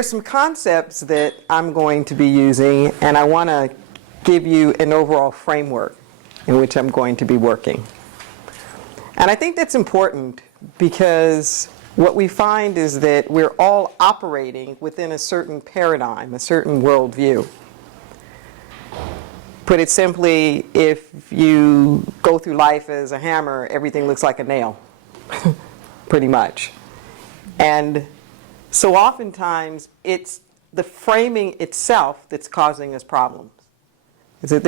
there's some concepts that I'm going to be using, and I want to give you an overall framework in which I'm going to be working. And I think that's important because what we find is that we're all operating within a certain paradigm, a certain worldview. Put it simply, if you go through life as a hammer, everything looks like a nail, pretty much. And so oftentimes, it's the framing itself that's causing us problems. Is that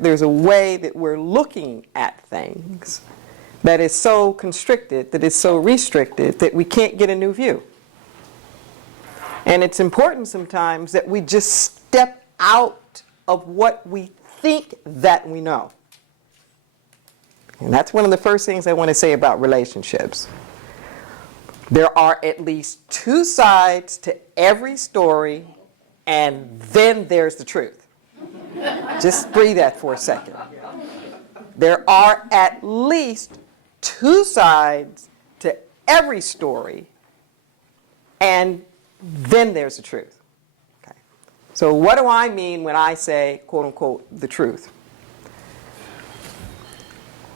there's a way that we're looking at things that is so constricted, that is so restricted, that we can't get a new view. And it's important sometimes that we just step out of what we think that we know. And that's one of the first things I want to say about relationships. There are at least two sides to every story, and then there's the truth. Just breathe that for a second. There are at least two sides to every story, and then there's the truth. Okay. So what do I mean when I say, quote unquote, the truth?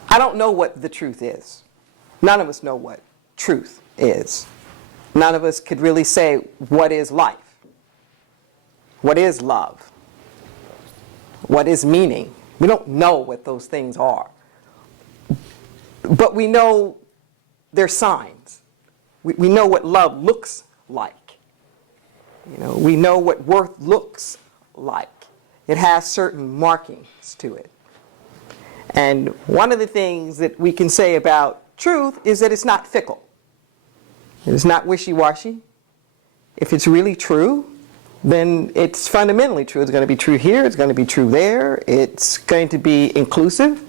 I don't know what the truth is. None of us know what truth is. None of us could really say what is life, what is love, what is meaning. We don't know what those things are. But we know they're signs. We know what love looks like. You know, we know what worth looks like. It has certain markings to it. And one of the things that we can say about truth is that it's not fickle. It's not wishy-washy. If it's really true, then it's fundamentally true. It's going to be true here. It's going to be true there. It's going to be inclusive.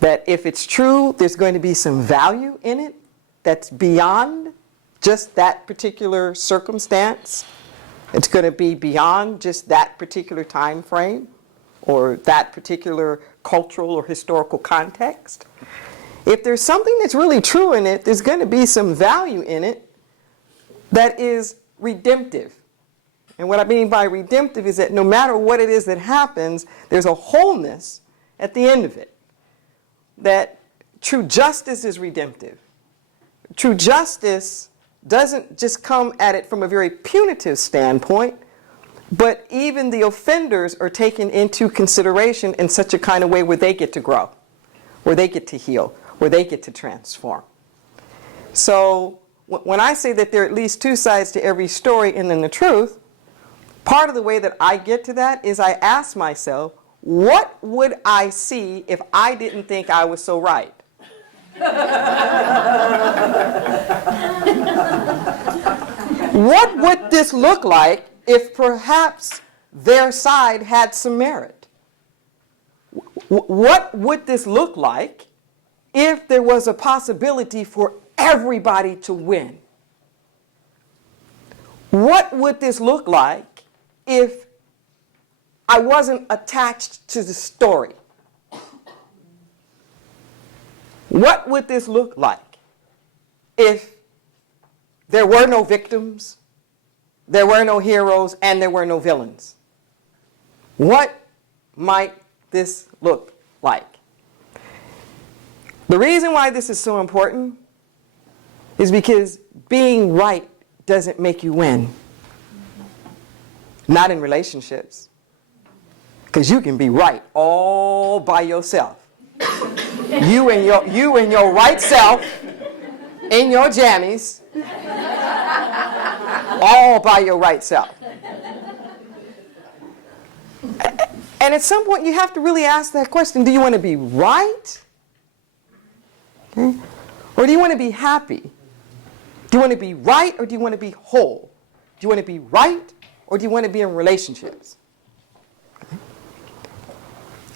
That if it's true, there's going to be some value in it that's beyond just that particular circumstance. It's going to be beyond just that particular time frame or that particular cultural or historical context. If there's something that's really true in it, there's going to be some value in it that is redemptive. And what I mean by redemptive is that no matter what it is that happens, there's a wholeness at the end of it. That true justice is redemptive. True justice doesn't just come at it from a very punitive standpoint, but even the offenders are taken into consideration in such a kind of way where they get to grow, where they get to heal, where they get to transform. So when I say that there are at least two sides to every story and then the truth, part of the way that I get to that is I ask myself, what would I see if I didn't think I was so right? What would this look like if perhaps their side had some merit? What would this look like if there was a possibility for everybody to win? What would this look like if I wasn't attached to the story? What would this look like if there were no victims, there were no heroes, and there were no villains? What might this look like? The reason why this is so important is because being right doesn't make you win. Not in relationships. Because you can be right all by yourself. You and your right self in your jammies, all by your right self. And at some point you have to really ask that question, do you want to be right? Okay. Or do you want to be happy? Do you want to be right or do you want to be whole? Do you want to be right or do you want to be in relationships? Okay.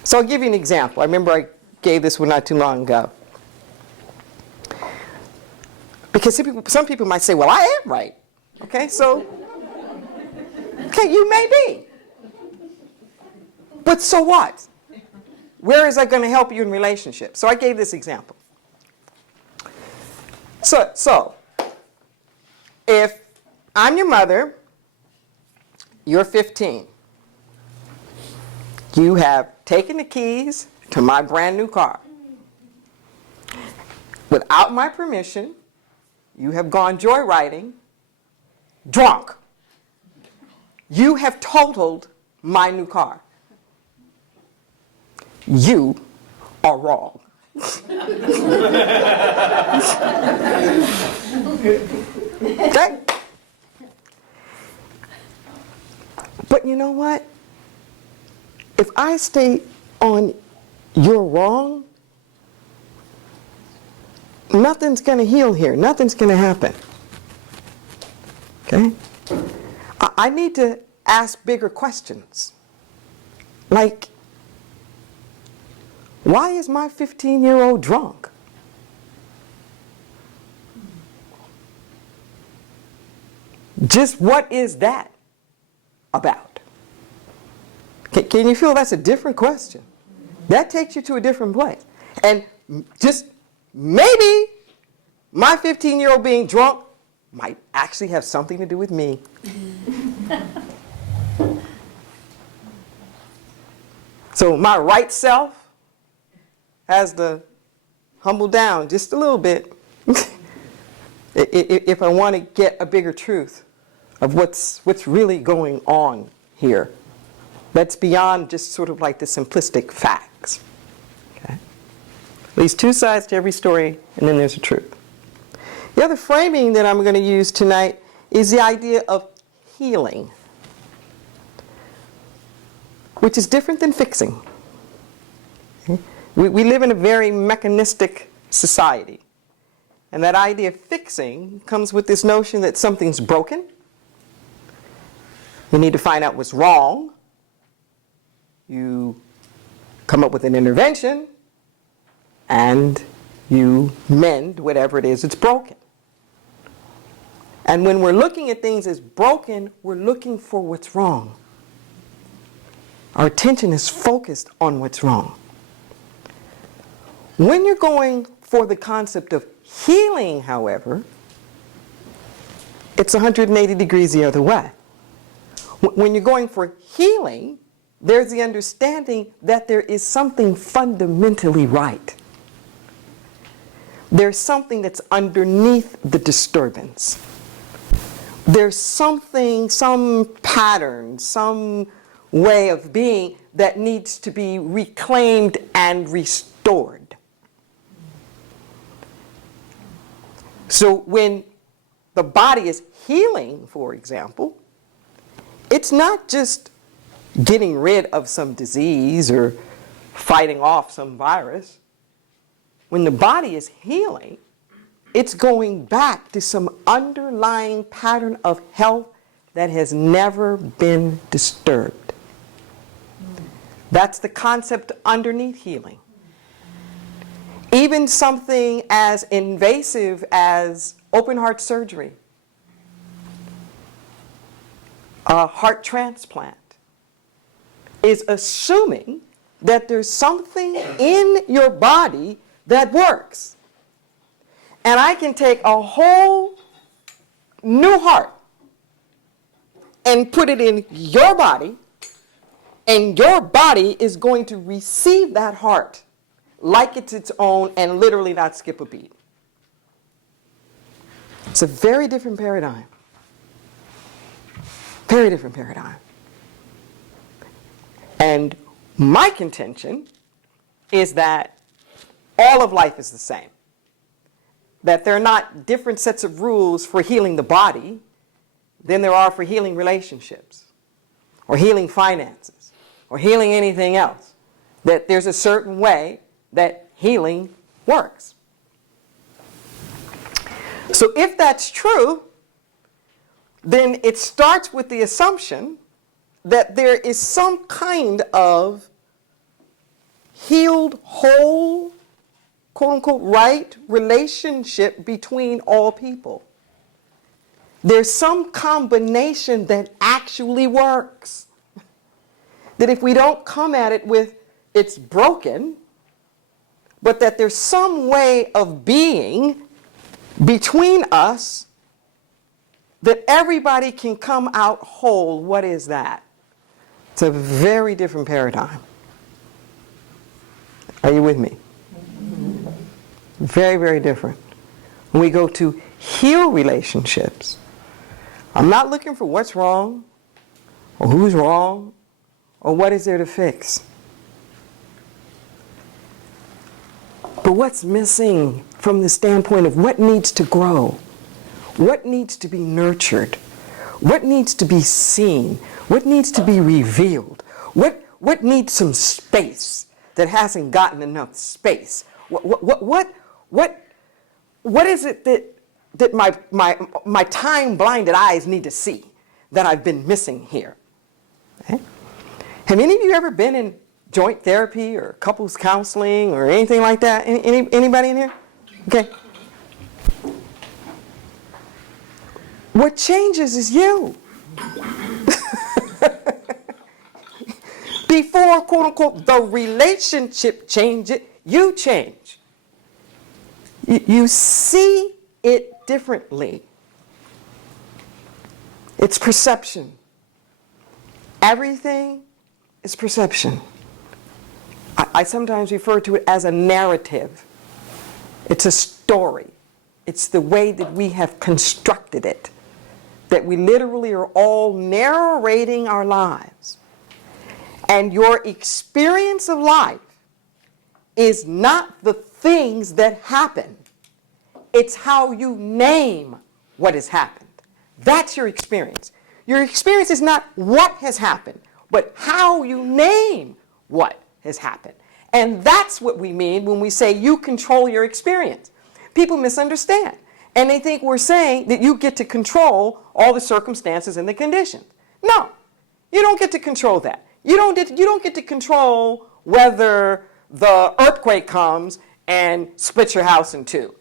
So I'll give you an example. I remember I gave this one not too long ago. Because some people might say, well, I am right. Okay, so, okay, you may be. But so what? Where is that going to help you in relationships? So I gave this example. So if I'm your mother. You're 15. You have taken the keys to my brand new car. Without my permission, you have gone joyriding, drunk. You have totaled my new car. You are wrong. Okay? But you know what? If I stay on you're wrong, nothing's going to heal here. Nothing's going to happen. Okay? I need to ask bigger questions. Like, why is my 15-year-old drunk? Just what is that about? Can you feel that's a different question? That takes you to a different place. And just maybe my 15-year-old being drunk might actually have something to do with me. So my right self has to humble down just a little bit if I want to get a bigger truth of what's really going on here. That's beyond just sort of like the simplistic facts. Okay? At least two sides to every story, and then there's a truth. The other framing that I'm going to use tonight is the idea of healing, which is different than fixing. Okay? We live in a very mechanistic society. And that idea of fixing comes with this notion that something's broken. You need to find out what's wrong. You come up with an intervention, and you mend whatever it is that's broken. And when we're looking at things as broken, we're looking for what's wrong. Our attention is focused on what's wrong. When you're going for the concept of healing, however, it's 180 degrees the other way. When you're going for healing, there's the understanding that there is something fundamentally right. There's something that's underneath the disturbance. There's something, some pattern, some way of being that needs to be reclaimed and restored. So when the body is healing, for example, it's not just getting rid of some disease or fighting off some virus. When the body is healing, it's going back to some underlying pattern of health that has never been disturbed. That's the concept underneath healing. Even something as invasive as open heart surgery, a heart transplant, is assuming that there's something in your body that works. And I can take a whole new heart and put it in your body, and your body is going to receive that heart like it's its own and literally not skip a beat. It's a very different paradigm. Very different paradigm. And my contention is that all of life is the same. That there are not different sets of rules for healing the body than there are for healing relationships, or healing finances, or healing anything else. That there's a certain way that healing works. So if that's true, then it starts with the assumption that there is some kind of healed, whole, quote-unquote, right relationship between all people. There's some combination that actually works. That if we don't come at it with, it's broken, but that there's some way of being between us that everybody can come out whole, what is that? It's a very different paradigm. Are you with me? Very, very different. When we go to heal relationships, I'm not looking for what's wrong, or who's wrong, or what is there to fix. But what's missing from the standpoint of what needs to grow, what needs to be nurtured, what needs to be seen, what needs to be revealed, what needs some space that hasn't gotten enough space? What is it that my time-blinded eyes need to see that I've been missing here? Okay? Have any of you ever been in joint therapy or couples counseling or anything like that? Anybody in here? Okay. What changes is you. Before, quote unquote, the relationship changes, you change. You see it differently. It's perception. Everything is perception. I sometimes refer to it as a narrative. It's a story. It's the way that we have constructed it, that we literally are all narrating our lives. And your experience of life is not the things that happen. It's how you name what has happened. That's your experience. Your experience is not what has happened, but how you name what has happened. And that's what we mean when we say you control your experience. People misunderstand. And they think we're saying that you get to control all the circumstances and the conditions. No, you don't get to control that. You don't get to control whether the earthquake comes and splits your house in two.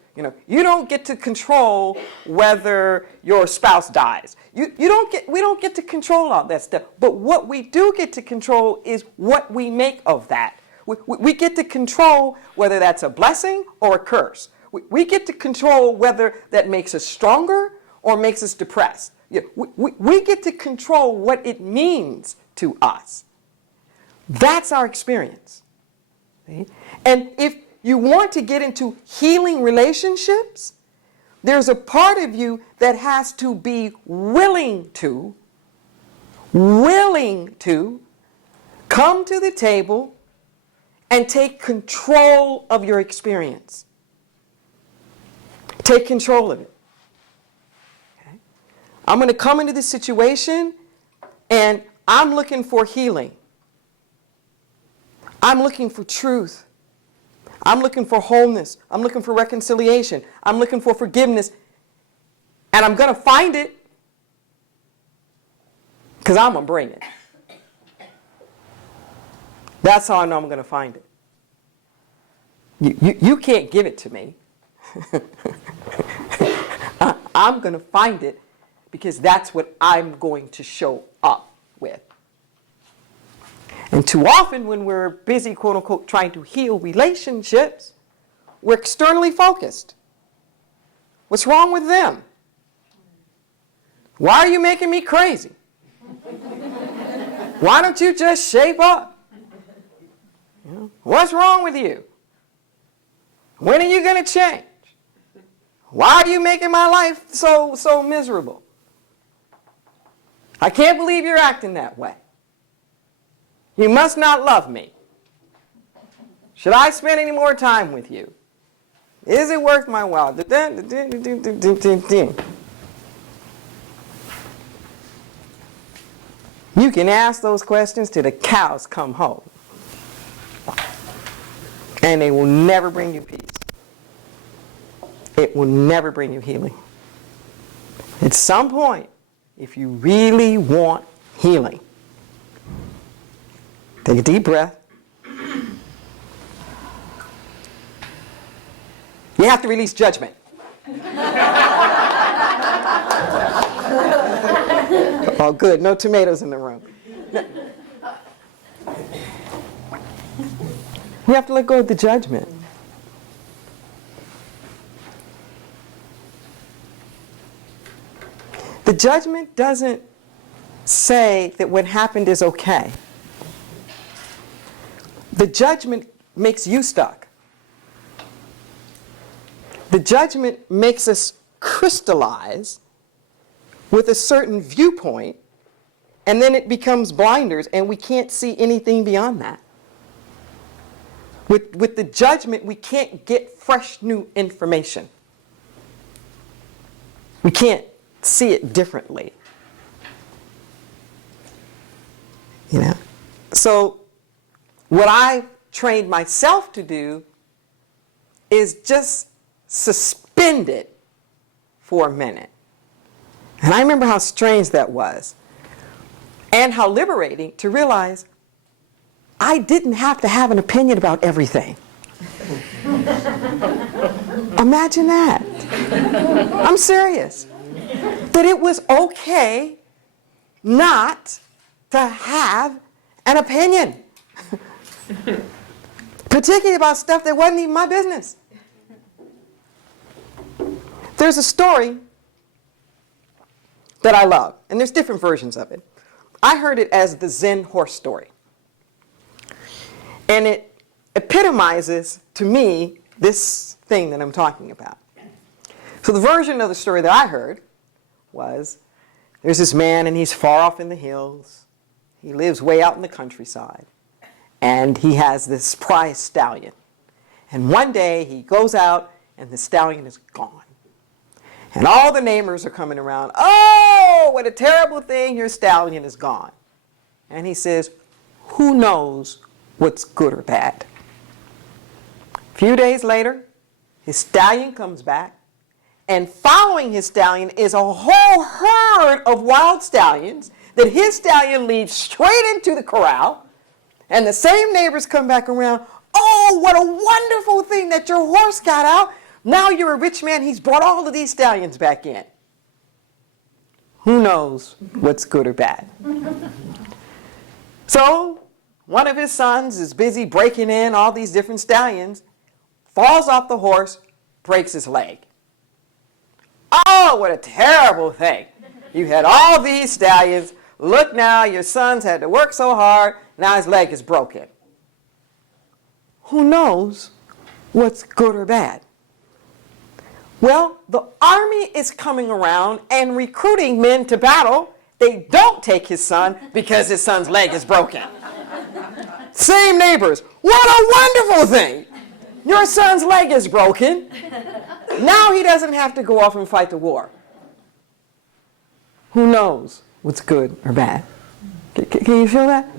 You don't get to control whether your spouse dies. We don't get to control all that stuff. But what we do get to control is what we make of that. We get to control whether that's a blessing or a curse. We get to control whether that makes us stronger or makes us depressed. We get to control what it means to us. That's our experience. See? And if you want to get into healing relationships, there's a part of you that has to be willing to come to the table and take control of your experience. Take control of it. Okay? I'm going to come into this situation and I'm looking for healing. I'm looking for truth. I'm looking for wholeness. I'm looking for reconciliation. I'm looking for forgiveness. And I'm going to find it because I'm going to bring it. That's how I know I'm going to find it. You can't give it to me. I'm going to find it because that's what I'm going to show up with. And too often when we're busy, quote unquote, trying to heal relationships, we're externally focused. What's wrong with them? Why are you making me crazy? Why don't you just shape up? What's wrong with you? When are you going to change? Why are you making my life so miserable? I can't believe you're acting that way. You must not love me. Should I spend any more time with you? Is it worth my while? You can ask those questions till the cows come home. And they will never bring you peace. It will never bring you healing. At some point, if you really want healing, take a deep breath. You have to release judgment. Oh, good. No tomatoes in the room. We have to let go of the judgment. The judgment doesn't say that what happened is okay. The judgment makes you stuck. The judgment makes us crystallize with a certain viewpoint, and then it becomes blinders, and we can't see anything beyond that. With the judgment, we can't get fresh new information. We can't see it differently. You know? So what I trained myself to do is just suspend it for a minute. And I remember how strange that was, and how liberating to realize I didn't have to have an opinion about everything. Imagine that. I'm serious. That it was okay not to have an opinion. Particularly about stuff that wasn't even my business. There's a story that I love, and there's different versions of it. I heard it as the Zen horse story. And it epitomizes, to me, this thing that I'm talking about. So the version of the story that I heard was, there's this man and he's far off in the hills. He lives way out in the countryside. And he has this prize stallion. And one day he goes out and the stallion is gone. And all the neighbors are coming around, oh, what a terrible thing, your stallion is gone. And he says, who knows what's good or bad? A few days later, his stallion comes back, and following his stallion is a whole herd of wild stallions that his stallion leads straight into the corral, and the same neighbors come back around, oh, what a wonderful thing that your horse got out. Now you're a rich man, he's brought all of these stallions back in. Who knows what's good or bad? So, one of his sons is busy breaking in all these different stallions, falls off the horse, breaks his leg. Oh, what a terrible thing. You had all these stallions. Look now, your son's had to work so hard, now his leg is broken. Who knows what's good or bad? Well, the army is coming around and recruiting men to battle. They don't take his son because his son's leg is broken. Same neighbors. What a wonderful thing. Your son's leg is broken. Now he doesn't have to go off and fight the war. Who knows what's good or bad? Can you feel that?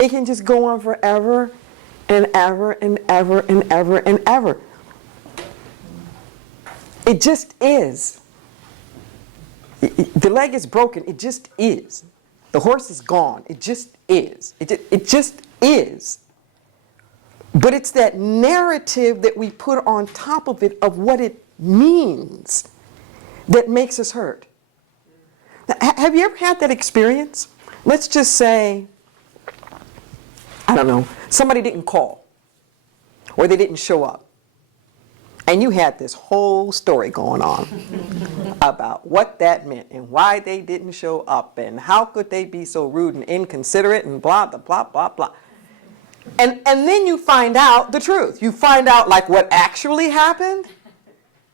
It can just go on forever and ever and ever and ever and ever. It just is. The leg is broken. It just is. The horse is gone. It just is. It just is. But it's that narrative that we put on top of it of what it means that makes us hurt. Now, have you ever had that experience? Let's just say, I don't know, somebody didn't call or they didn't show up. And you had this whole story going on about what that meant and why they didn't show up and how could they be so rude and inconsiderate and blah, blah, blah, blah, blah. And then you find out the truth. You find out like what actually happened,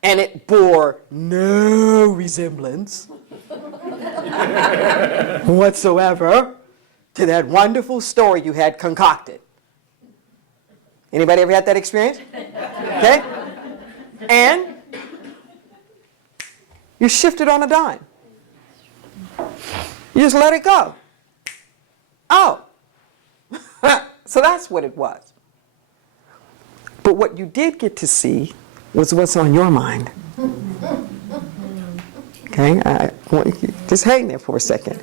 and it bore no resemblance whatsoever to that wonderful story you had concocted. Anybody ever had that experience? Okay? And you shifted on a dime. You just let it go. Oh. So that's what it was. But what you did get to see was what's on your mind. Okay? I want you to just hang there for a second.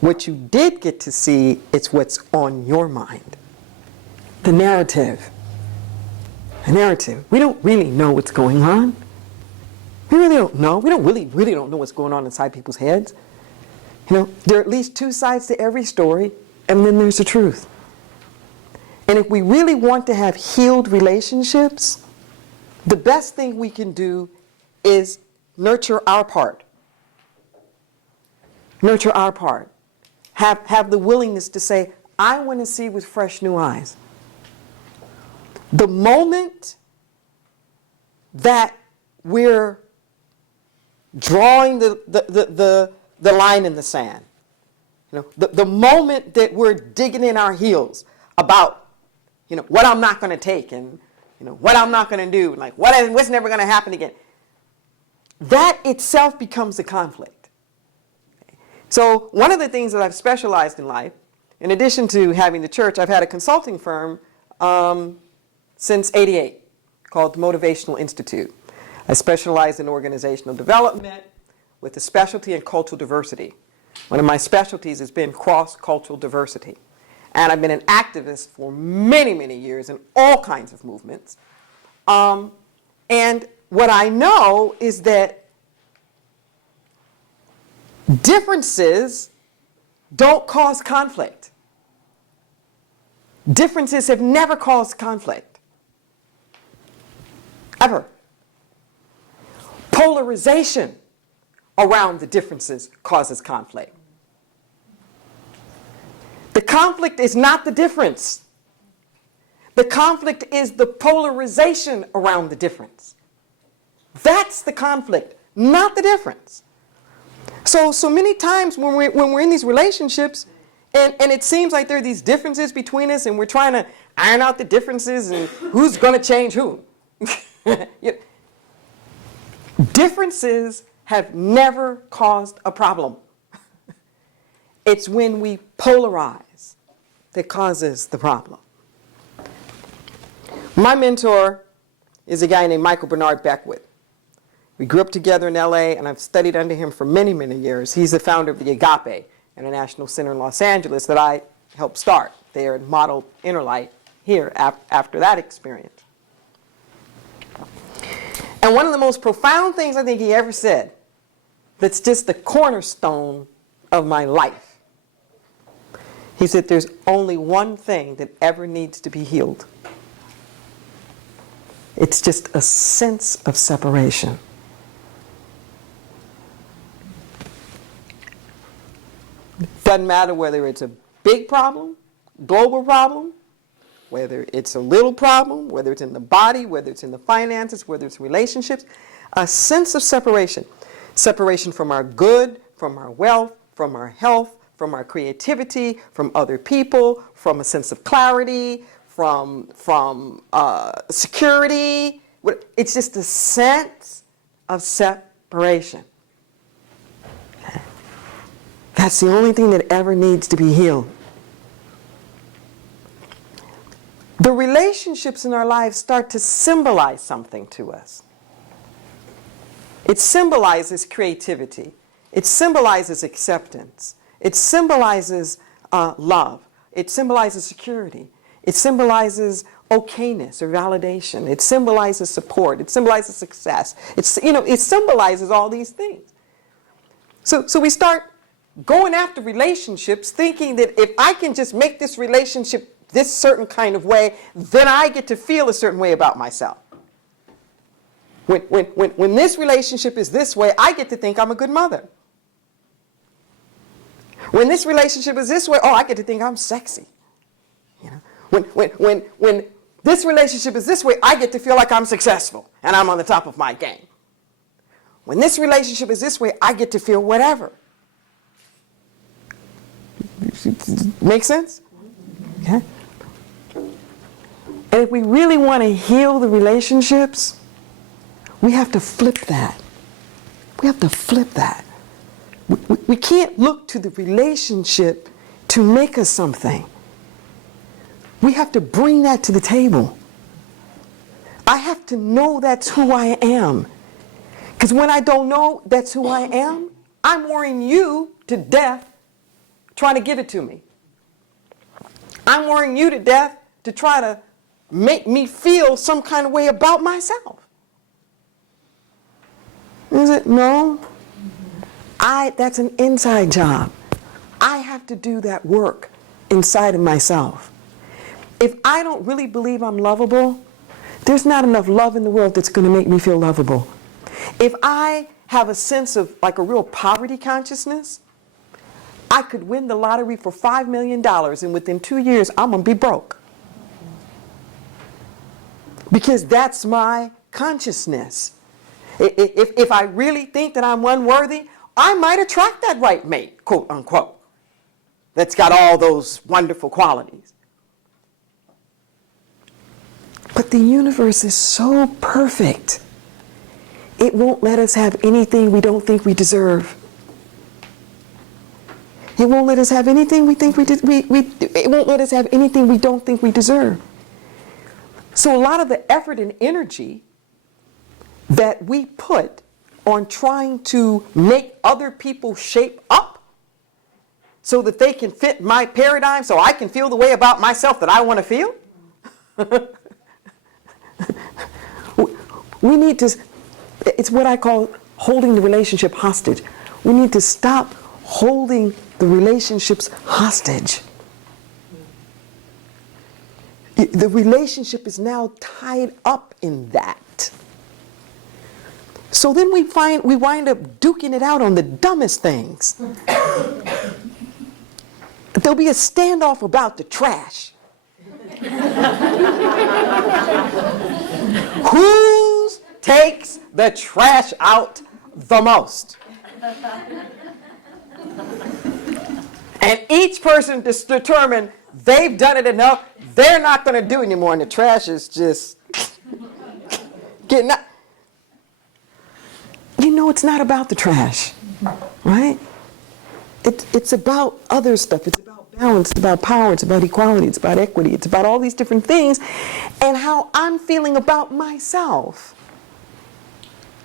What you did get to see is what's on your mind. The narrative. The narrative. We don't really know what's going on. We really don't know. We don't really don't know what's going on inside people's heads. You know, there are at least two sides to every story, and then there's the truth. And if we really want to have healed relationships, the best thing we can do is nurture our part. nurture our part. Have the willingness to say, I want to see with fresh new eyes. The moment that we're drawing the line in the sand, the moment that we're digging in our heels about, what I'm not going to take and, what I'm not going to do, like what's never going to happen again, that itself becomes a conflict. So one of the things that I've specialized in life, in addition to having the church, I've had a consulting firm since '88 called the Motivational Institute. I specialize in organizational development with a specialty in cultural diversity. One of my specialties has been cross-cultural diversity. And I've been an activist for many, many years in all kinds of movements. And what I know is that differences don't cause conflict. Differences have never caused conflict. Ever. Polarization around the differences causes conflict. The conflict is not the difference. The conflict is the polarization around the difference. That's the conflict, not the difference. So many times when we're in these relationships, and it seems like there are these differences between us, and we're trying to iron out the differences and who's going to change who. Differences have never caused a problem. It's when we polarize that causes the problem. My mentor is a guy named Michael Bernard Beckwith. We grew up together in LA, and I've studied under him for many, many years. He's the founder of the Agape International Center in Los Angeles that I helped start there and modeled Inner Light here after that experience. And one of the most profound things I think he ever said, that's just the cornerstone of my life, he said, there's only one thing that ever needs to be healed. It's just a sense of separation. Doesn't matter whether it's a big problem, global problem, whether it's a little problem, whether it's in the body, whether it's in the finances, whether it's relationships, a sense of separation. Separation from our good, from our wealth, from our health, from our creativity, from other people, from a sense of clarity, from security. It's just a sense of separation. That's the only thing that ever needs to be healed. The relationships in our lives start to symbolize something to us. It symbolizes creativity. It symbolizes acceptance. It symbolizes love. It symbolizes security. It symbolizes okayness or validation. It symbolizes support. It symbolizes success. It symbolizes all these things. So we start going after relationships thinking that if I can just make this relationship this certain kind of way, then I get to feel a certain way about myself. When this relationship is this way, I get to think I'm a good mother. When this relationship is this way, I get to think I'm sexy. When this relationship is this way, I get to feel like I'm successful and I'm on the top of my game. When this relationship is this way, I get to feel whatever. Make sense? Okay. And if we really want to heal the relationships, we have to flip that. We have to flip that. We can't look to the relationship to make us something. We have to bring that to the table. I have to know that's who I am. Because when I don't know that's who I am, I'm worrying you to death trying to give it to me. I'm worrying you to death to try to make me feel some kind of way about myself. Is it? No. That's an inside job. I have to do that work inside of myself. If I don't really believe I'm lovable, there's not enough love in the world that's going to make me feel lovable. If I have a sense of like a real poverty consciousness, I could win the lottery for $5 million and within 2 years I'm going to be broke. Because that's my consciousness. If I really think that I'm unworthy, I might attract that right mate, quote unquote, that's got all those wonderful qualities. But the universe is so perfect. It won't let us have anything we don't think we deserve. It won't let us have anything we think it won't let us have anything we don't think we deserve. So a lot of the effort and energy that we put on trying to make other people shape up so that they can fit my paradigm, so I can feel the way about myself that I want to feel. We need to, it's what I call holding the relationship hostage. We need to stop holding the relationships hostage. The relationship is now tied up in that. So then we wind up duking it out on the dumbest things. There'll be a standoff about the trash. Who takes the trash out the most? And each person just determined they've done it enough, they're not going to do anymore, and the trash is just getting out. You know, it's not about the trash, right? It's about other stuff. It's about balance, it's about power, it's about equality, it's about equity, it's about all these different things, and how I'm feeling about myself.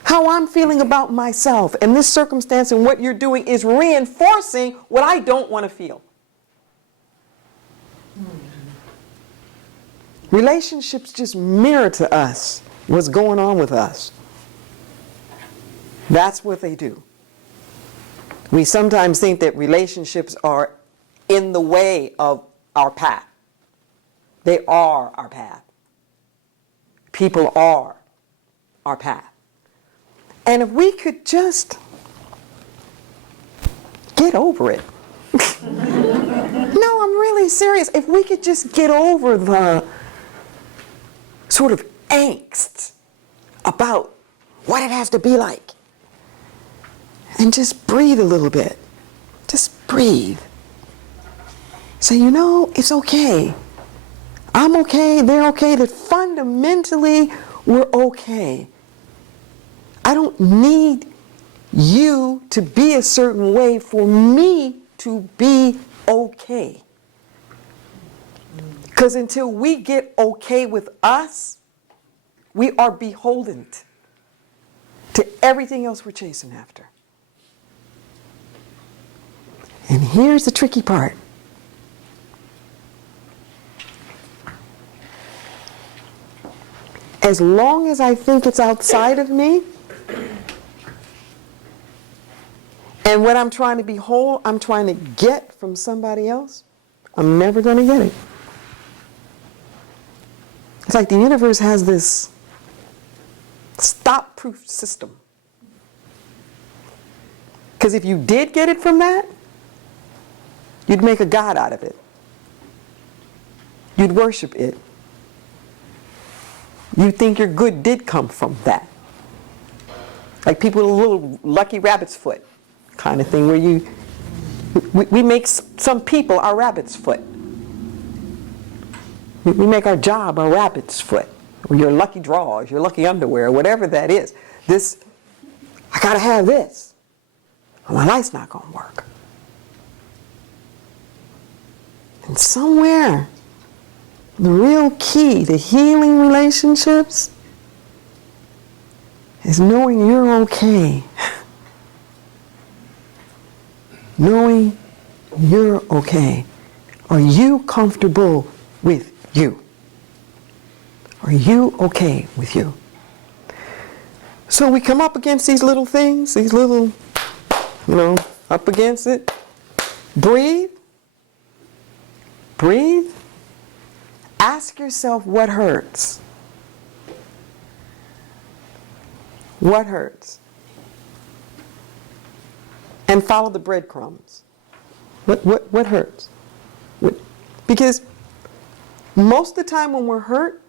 How I'm feeling about myself. And this circumstance and what you're doing is reinforcing what I don't want to feel. Relationships just mirror to us what's going on with us. That's what they do. We sometimes think that relationships are in the way of our path. They are our path. People are our path. And if we could just get over it. No, I'm really serious. If we could just get over the sort of angst about what it has to be like. And just breathe a little bit. Just breathe. Say, you know, it's okay. I'm okay, they're okay, that fundamentally we're okay. I don't need you to be a certain way for me to be okay. Because until we get okay with us, we are beholden to everything else we're chasing after. And here's the tricky part. As long as I think it's outside of me, and what I'm trying to behold, I'm trying to get from somebody else, I'm never going to get it. It's like the universe has this stop-proof system. Because if you did get it from that, you'd make a god out of it. You'd worship it. You'd think your good did come from that. Like people with a little lucky rabbit's foot kind of thing, where we make some people our rabbit's foot. We make our job our rabbit's foot, or your lucky drawers, your lucky underwear, whatever that is. This, I gotta have this, or my life's not gonna work. And somewhere, the real key to healing relationships is knowing you're okay. Knowing you're okay. Are you comfortable with you? Are you okay with you? So we come up against these little things, these little, up against it. Breathe. Breathe. Ask yourself what hurts. What hurts? And follow the breadcrumbs. What hurts? Because most of the time when we're hurt,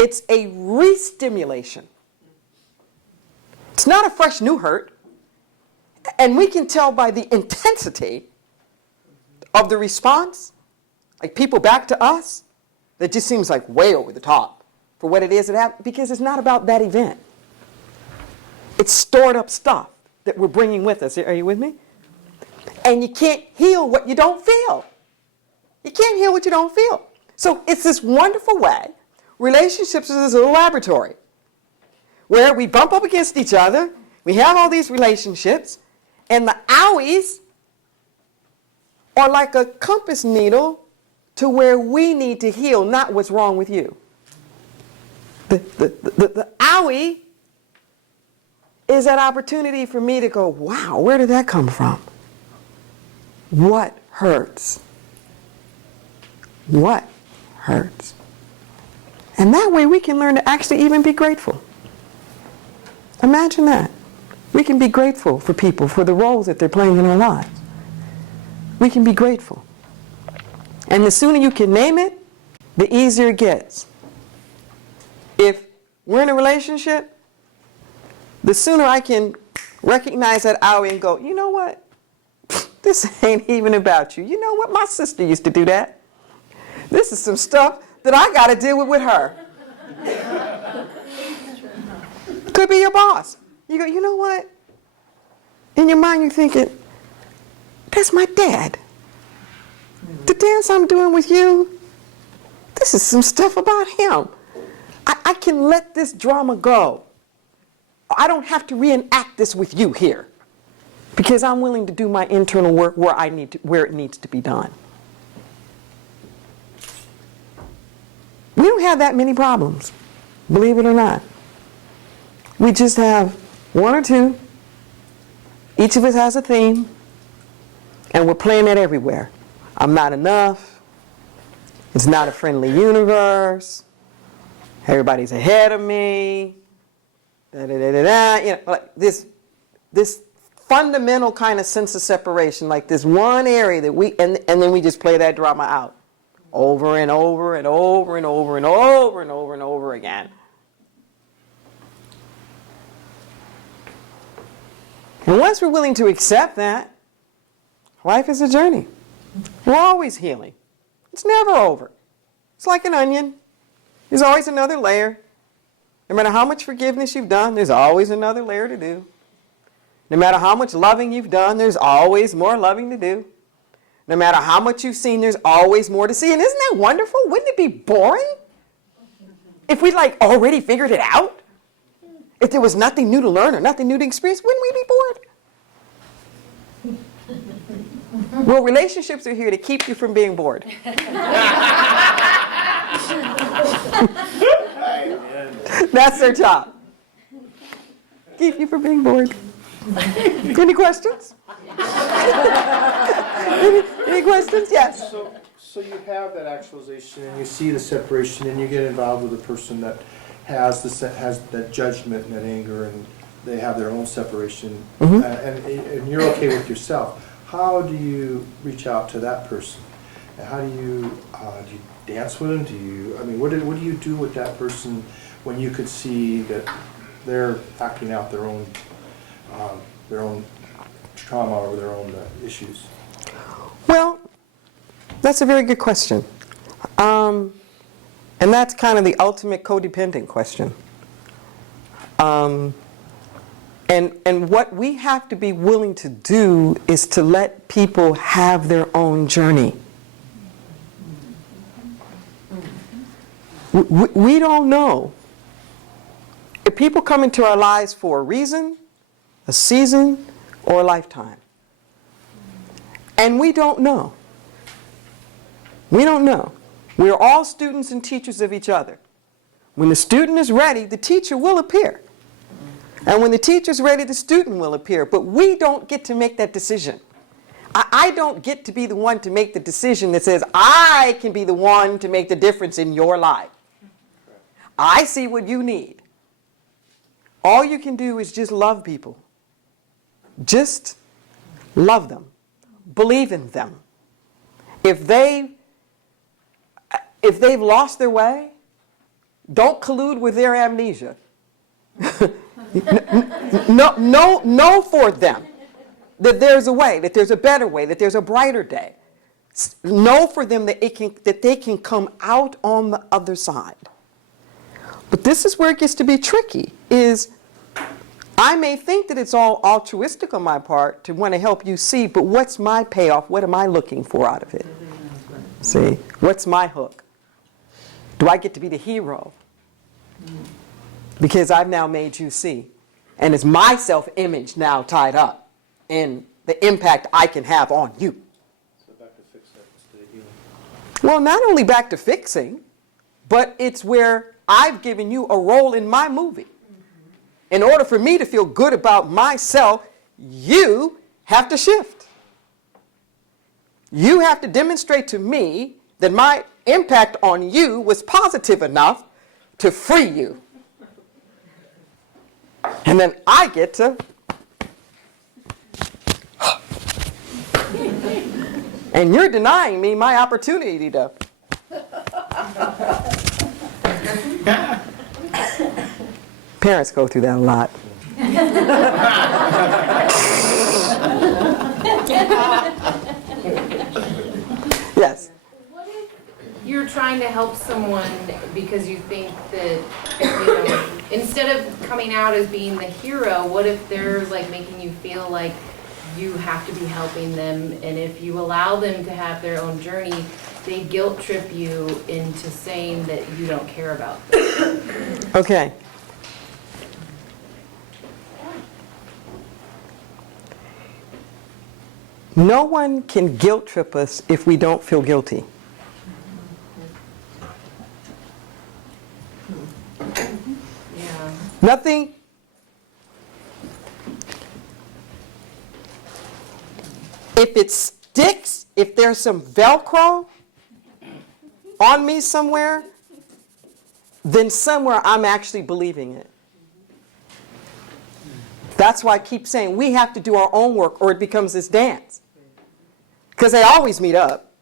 it's a re-stimulation. It's not a fresh new hurt. And we can tell by the intensity of the response, like people back to us, that just seems like way over the top for what it is that happened, because it's not about that event. It's stored up stuff that we're bringing with us. Are you with me? And you can't heal what you don't feel. You can't heal what you don't feel. So it's this wonderful way. Relationships is a laboratory where we bump up against each other. We have all these relationships, and the owies are like a compass needle to where we need to heal, not what's wrong with you. The owie is that opportunity for me to go, wow, where did that come from? What hurts? What hurts? And that way we can learn to actually even be grateful. Imagine that. We can be grateful for people, for the roles that they're playing in our lives. We can be grateful. And the sooner you can name it, the easier it gets. If we're in a relationship, the sooner I can recognize that owie and go, you know what? This ain't even about you. You know what? My sister used to do that. This is some stuff that I got to deal with her. Could be your boss. You go, you know what? In your mind you're thinking, that's my dad. The dance I'm doing with you, this is some stuff about him. I can let this drama go. I don't have to reenact this with you here, because I'm willing to do my internal work where it needs to be done. We don't have that many problems, believe it or not. We just have one or two. Each of us has a theme, and we're playing that everywhere. I'm not enough. It's not a friendly universe. Everybody's ahead of me. Da, da, da, da, da. You know, like this fundamental kind of sense of separation, like this one area that and then we just play that drama out over and over and over and over and over and over and over again. And once we're willing to accept that, life is a journey. We're always healing. It's never over. It's like an onion. There's always another layer. No matter how much forgiveness you've done, there's always another layer to do. No matter how much loving you've done, there's always more loving to do. No matter how much you've seen, there's always more to see. And isn't that wonderful? Wouldn't it be boring if we already figured it out? If there was nothing new to learn or nothing new to experience, wouldn't we be bored? Well, relationships are here to keep you from being bored. That's their job. Keep you from being bored. Any questions? any questions? Yes. So you have that actualization, and you see the separation, and you get involved with a person that has that judgment and that anger, and they have their own separation, and you're okay with yourself. How do you reach out to that person? And how do you dance with them? What do you do with that person when you could see that they're acting out their own trauma or their own issues? Well, that's a very good question. And that's kind of the ultimate codependent question. And what we have to be willing to do is to let people have their own journey. We don't know. If people come into our lives for a reason, a season, or a lifetime. And we don't know. We don't know. We are all students and teachers of each other. When the student is ready, the teacher will appear. And when the teacher's ready, the student will appear. But we don't get to make that decision. I don't get to be the one to make the decision that says, I can be the one to make the difference in your life. I see what you need. All you can do is just love people. Just love them. believe in them. If they've lost their way, don't collude with their amnesia. Know for them that there's a way, that there's a better way, that there's a brighter day. Know for them that they can come out on the other side. But this is where it gets to be tricky, is I may think that it's all altruistic on my part to want to help you see, but what's my payoff? What am I looking for out of it? See, what's my hook? Do I get to be the hero? Because I've now made you see. And is my self-image now tied up in the impact I can have on you? So back to fixing instead of healing. Well, not only back to fixing, but it's where I've given you a role in my movie. In order for me to feel good about myself, you have to shift. You have to demonstrate to me that my impact on you was positive enough to free you. And then I get to... And you're denying me my opportunity to... Parents go through that a lot. Yes. What if you're trying to help someone because you think that, you know, instead of coming out as being the hero, what if they're like making you feel like you have to be helping them, and if you allow them to have their own journey, they guilt trip you into saying that you don't care about them? Okay. No one can guilt trip us if we don't feel guilty. Yeah. Nothing. If it sticks, if there's some Velcro on me somewhere, then somewhere I'm actually believing it. That's why I keep saying we have to do our own work or it becomes this dance. Because they always meet up.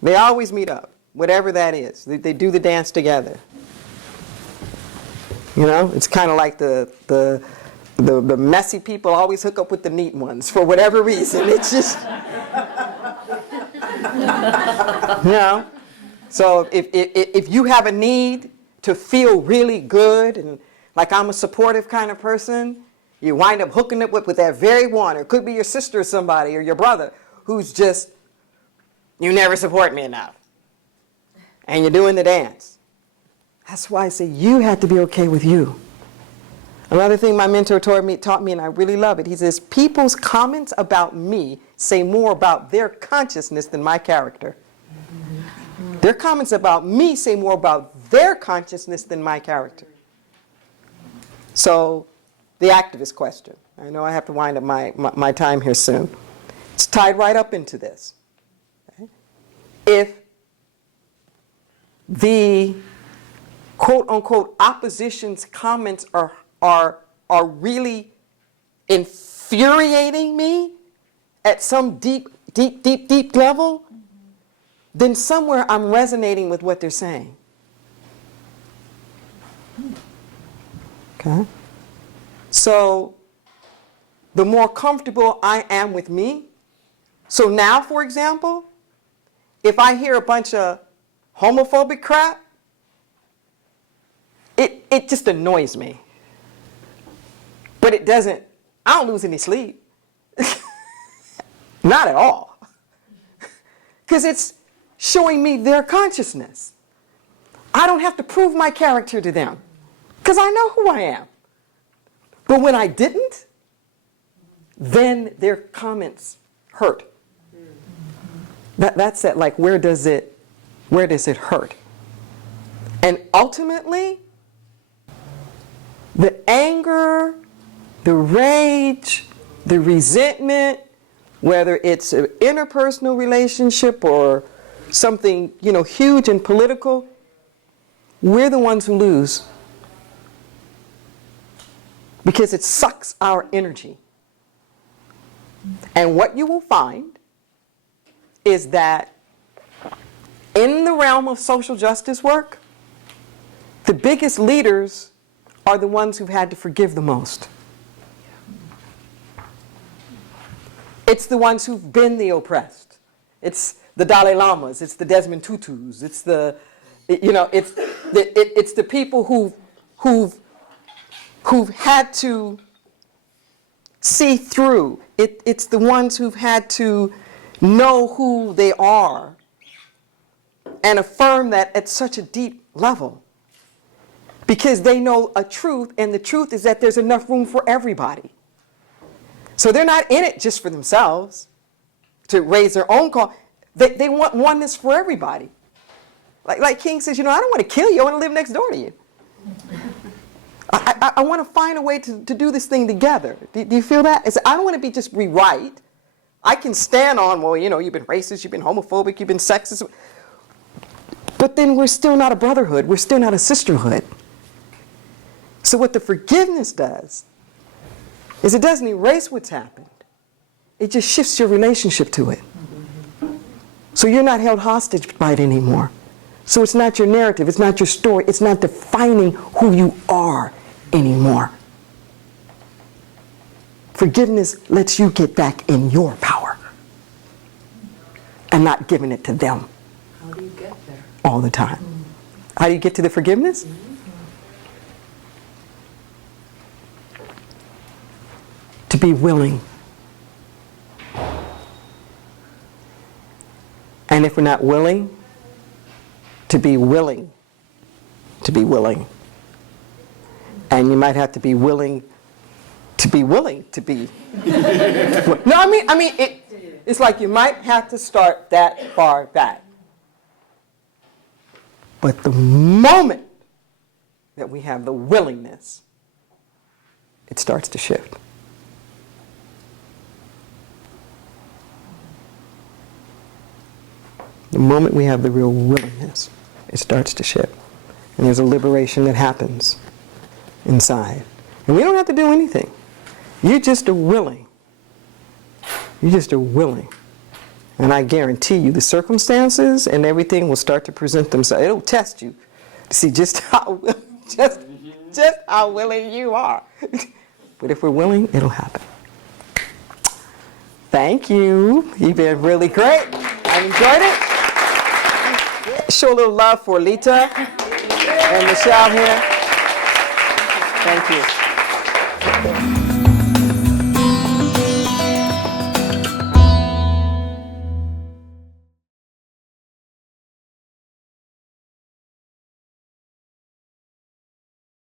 They always meet up, whatever that is. They do the dance together. You know, it's kind of like the messy people always hook up with the neat ones for whatever reason. It's just, you know. So if you have a need to feel really good, and like I'm a supportive kind of person, you wind up hooking up with that very one, or it could be your sister or somebody, or your brother, who's just, you never support me enough. And you're doing the dance. That's why I say you have to be okay with you. Another thing my mentor taught me, and I really love it, he says, people's comments about me say more about their consciousness than my character. Their comments about me say more about their consciousness than my character. So, the activist question. I know I have to wind up my time here soon. It's tied right up into this. Okay? If the quote-unquote opposition's comments are really infuriating me at some deep level, then somewhere I'm resonating with what they're saying. Okay? So, the more comfortable I am with me, so now, for example, if I hear a bunch of homophobic crap, it just annoys me. But it doesn't, I don't lose any sleep. Not at all. Because it's showing me their consciousness. I don't have to prove my character to them, because I know who I am. But when I didn't, then their comments hurt. That's it. Like, where does it hurt? And ultimately, the anger, the rage, the resentment, whether it's an interpersonal relationship or something, you know, huge and political, we're the ones who lose. Because it sucks our energy. And what you will find is that in the realm of social justice work, the biggest leaders are the ones who've had to forgive the most. It's the ones who've been the oppressed. It's the Dalai Lamas, it's the Desmond Tutus, it's the, it's the people who've had to see through. It's the ones who've had to know who they are and affirm that at such a deep level. Because they know a truth, and the truth is that there's enough room for everybody. So they're not in it just for themselves to raise their own call. They want oneness for everybody. Like King says, I don't want to kill you, I want to live next door to you. I want to find a way to do this thing together. Do you feel that? I don't want to be just rewrite. I can stand on, well, you've been racist, you've been homophobic, you've been sexist. But then we're still not a brotherhood. We're still not a sisterhood. So what the forgiveness does is it doesn't erase what's happened. It just shifts your relationship to it. So you're not held hostage by it anymore. So it's not your narrative, it's not your story, it's not defining who you are anymore. Forgiveness lets you get back in your power and not giving it to them. How do you get there? All the time. How do you get to the forgiveness? To be willing. And if we're not willing, to be willing. To be willing. And you might have to be willing to be willing to be. No, I mean, it's like you might have to start that far back. But the moment that we have the willingness, it starts to shift. The moment we have the real willingness, it starts to shift. And there's a liberation that happens inside. And we don't have to do anything. You just are willing. You just are willing. And I guarantee you the circumstances and everything will start to present themselves. It'll test you to see just how willing you are. But if we're willing, it'll happen. Thank you. You've been really great. I enjoyed it. Show a little love for Lita and Michelle here. Thank you.